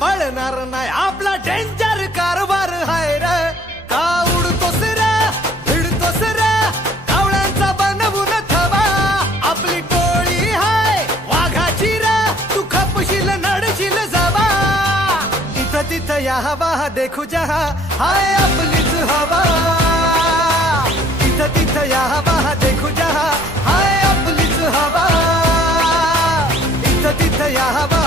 वळणार नाही आपला डेंजर कारभार हाय रे का उडतोस रे भिडतोस रे कावळ्यांचा बनवून थवा आपली टोळी हाय वाघाची रे तू खपशील नडशील जवा इथं तिथं या हवा देखू जहा हाय आपलीच हवा इथं तिथं या हवा देखू जहा हाय आपलीच हवा इथं तिथं या हवा